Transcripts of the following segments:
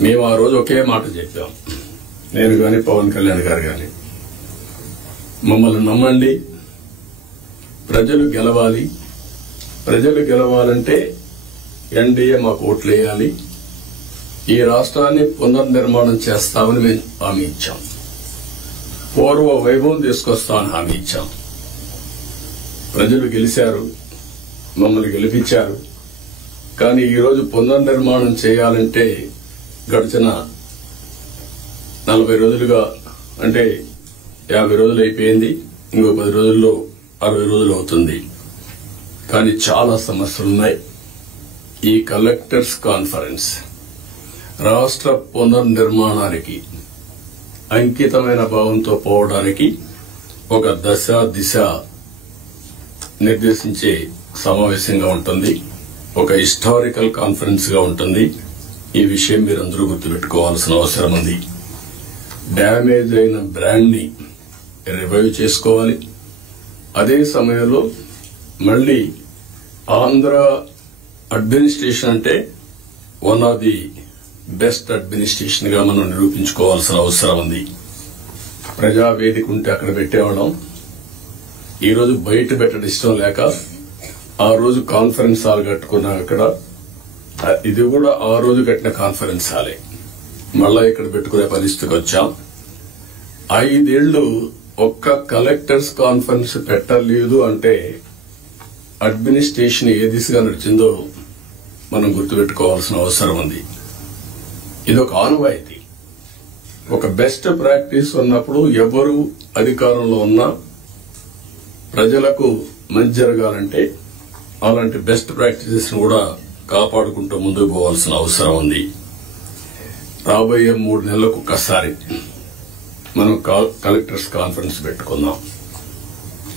మేము ఆ రోజు ఒకే మాట చెప్పాం, నేను గాని పవన్ కళ్యాణ్ గారు గాని, మమ్మల్ని నమ్మండి, ప్రజలు గెలవాలి, ప్రజలు గెలవాలంటే ఎన్డీఏ మాకు ఓట్లేయాలి, ఈ రాష్ట్రాన్ని పునర్నిర్మాణం చేస్తామని మేము హామీ ఇచ్చాం, పూర్వ వైభవం తీసుకొస్తామని హామీ ఇచ్చాం. ప్రజలు గెలిచారు, మమ్మల్ని గెలిపించారు. కానీ ఈరోజు పునర్నిర్మాణం చేయాలంటే గడిచిన 40 రోజులుగా, అంటే 50 రోజులు అయిపోయింది, ఇంకో 10 రోజుల్లో 60 రోజులు అవుతుంది. కానీ చాలా సమస్యలున్నాయి. ఈ కలెక్టర్స్ కాన్ఫరెన్స్ రాష్ట్ర పునర్నిర్మాణానికి అంకితమైన భావంతో పోవడానికి ఒక దశ దిశ నిర్దేశించే సమావేశంగా ఉంటుంది, ఒక హిస్టారికల్ కాన్ఫరెన్స్ గా ఉంటుంది. ఈ విషయం మీరందరూ గుర్తుపెట్టుకోవాల్సిన అవసరం ఉంది. డ్యామేజ్ అయిన బ్రాండ్ ని రివైవ్ చేసుకోవాలి. అదే సమయంలో మళ్లీ ఆంధ్ర అడ్మినిస్ట్రేషన్ అంటే one of the best administration గా మనం నిరూపించుకోవాల్సిన అవసరం ఉంది. ప్రజావేదిక ఉంటే అక్కడ పెట్టేవాళ్ళం, ఈరోజు బయట పెట్టడం ఇష్టం లేక ఆ రోజు కాన్ఫరెన్స్ హాల్ కట్టుకున్నాం. అక్కడ ఇది కూడా ఆ రోజు కట్టిన కాన్ఫరెన్స్ హాలే, మళ్ళా ఇక్కడ పెట్టుకునే పరిస్థితికి వచ్చాం. 5 ఏళ్లు ఒక్క కలెక్టర్స్ కాన్ఫరెన్స్ పెట్టలేదు అంటే అడ్మినిస్ట్రేషన్ ఏ దిశగా నడిచిందో మనం గుర్తుపెట్టుకోవాల్సిన అవసరం ఉంది. ఇదొక ఆనవాయితీ. ఒక బెస్ట్ ప్రాక్టీస్ ఉన్నప్పుడు ఎవరు అధికారంలో ఉన్నా ప్రజలకు మంచి జరగాలంటే అలాంటి బెస్ట్ ప్రాక్టీసెస్ ను కూడా కాపాడుకుంటూ ముందుకు పోవాల్సిన అవసరం ఉంది. రాబోయే 3 నెలలకు ఒక్కసారి మనం కలెక్టర్స్ కాన్ఫరెన్స్ పెట్టుకుందాం.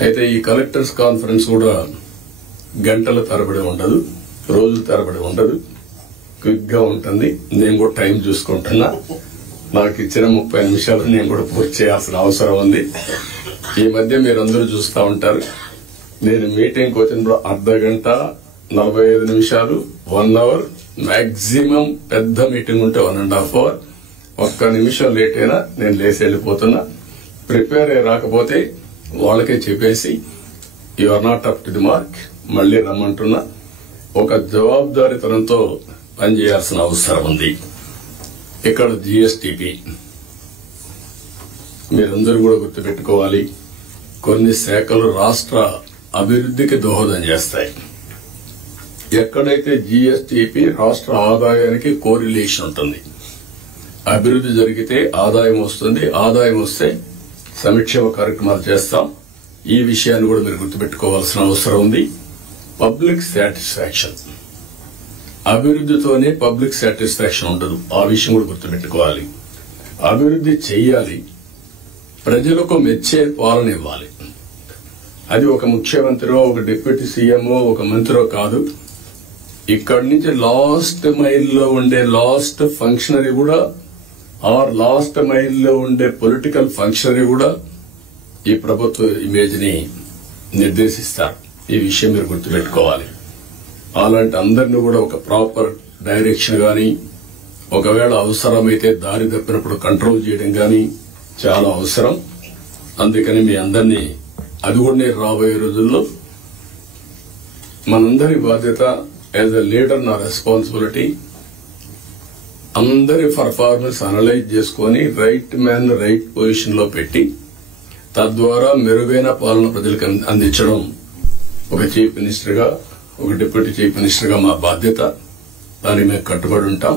అయితే ఈ కలెక్టర్స్ కాన్ఫరెన్స్ కూడా గంటల తరబడి ఉండదు, రోజుల తరబడి ఉండదు, క్విక్ గా ఉంటుంది. నేను కూడా టైం చూసుకుంటున్నా, నాకు ఇచ్చిన 30 నిమిషాలు నేను కూడా పూర్తి చేయాల్సిన అవసరం ఉంది. ఈ మధ్య మీరందరూ చూస్తూ ఉంటారు, నేను మీటింగ్కి వచ్చినప్పుడు అర్ధగంట 45 నిమిషాలు 1 అవర్, మాక్సిమం పెద్ద మీటింగ్ ఉంటే 1.5 అవర్. 1 నిమిషం లేట్ అయినా నేను లేచి వెళ్ళిపోతున్నా. ప్రిపేర్ అయ్యి రాకపోతే వాళ్ళకే చెప్పేసి you are not up to the mark, మళ్లీ రమ్మంటున్నా. ఒక జవాబుదారీతనంతో పనిచేయాల్సిన అవసరం ఉంది. ఇక్కడ జీఎస్టీపీ మీరందరూ కూడా గుర్తుపెట్టుకోవాలి. కొన్ని శాఖలు రాష్ట్ర అభివృద్ధికి దోహదం చేస్తాయి. ఎక్కడైతే జీఎస్టీపీ రాష్ట్ర ఆదాయానికి కోరిలేషన్ ఉంటుంది, అభివృద్ధి జరిగితే ఆదాయం వస్తుంది, ఆదాయం వస్తే సంక్షేమ కార్యక్రమాలు చేస్తాం. ఈ విషయాన్ని కూడా మీరు గుర్తుపెట్టుకోవాల్సిన అవసరం ఉంది. పబ్లిక్ సాటిస్ఫాక్షన్, అభివృద్ధితోనే పబ్లిక్ సాటిస్ఫాక్షన్ ఉండదు. ఆ విషయం కూడా గుర్తుపెట్టుకోవాలి. అభివృద్ధి చెయ్యాలి, ప్రజలకు మెచ్చే పాలన ఇవ్వాలి. అది ఒక ముఖ్యమంత్రి, ఒక డిప్యూటీ సీఎంఓ, ఒక మంత్రో కాదు. ఇక్కడి నుంచి లాస్ట్ మైల్లో ఉండే లాస్ట్ ఫంక్షనరీ కూడా, ఆర్ లాస్ట్ మైల్లో ఉండే పొలిటికల్ ఫంక్షనరీ కూడా ఈ ప్రభుత్వ ఇమేజ్ ని నిర్దేశిస్తారు. ఈ విషయం మీరు గుర్తుపెట్టుకోవాలి. అలాంటి అందరినీ కూడా ఒక ప్రాపర్ డైరెక్షన్ గాని, ఒకవేళ అవసరమైతే దారి తప్పినప్పుడు కంట్రోల్ చేయడం గాని చాలా అవసరం. అందుకని మీ అందరినీ, అది కూడా నేను రాబోయే రోజుల్లో మనందరి బాధ్యత యాజ్ ఎ లీడర్, నా రెస్పాన్సిబిలిటీ, అందరి పర్ఫార్మెన్స్ అనలైజ్ చేసుకుని రైట్ మ్యాన్ రైట్ పొజిషన్ లో పెట్టి తద్వారా మెరుగైన పాలన ప్రజలకు అందించడం ఒక చీఫ్ మినిస్టర్ గా, ఒక డిప్యూటీ చీఫ్ మినిస్టర్ గా మా బాధ్యత. దానికి మేము కట్టుబడి ఉంటాం.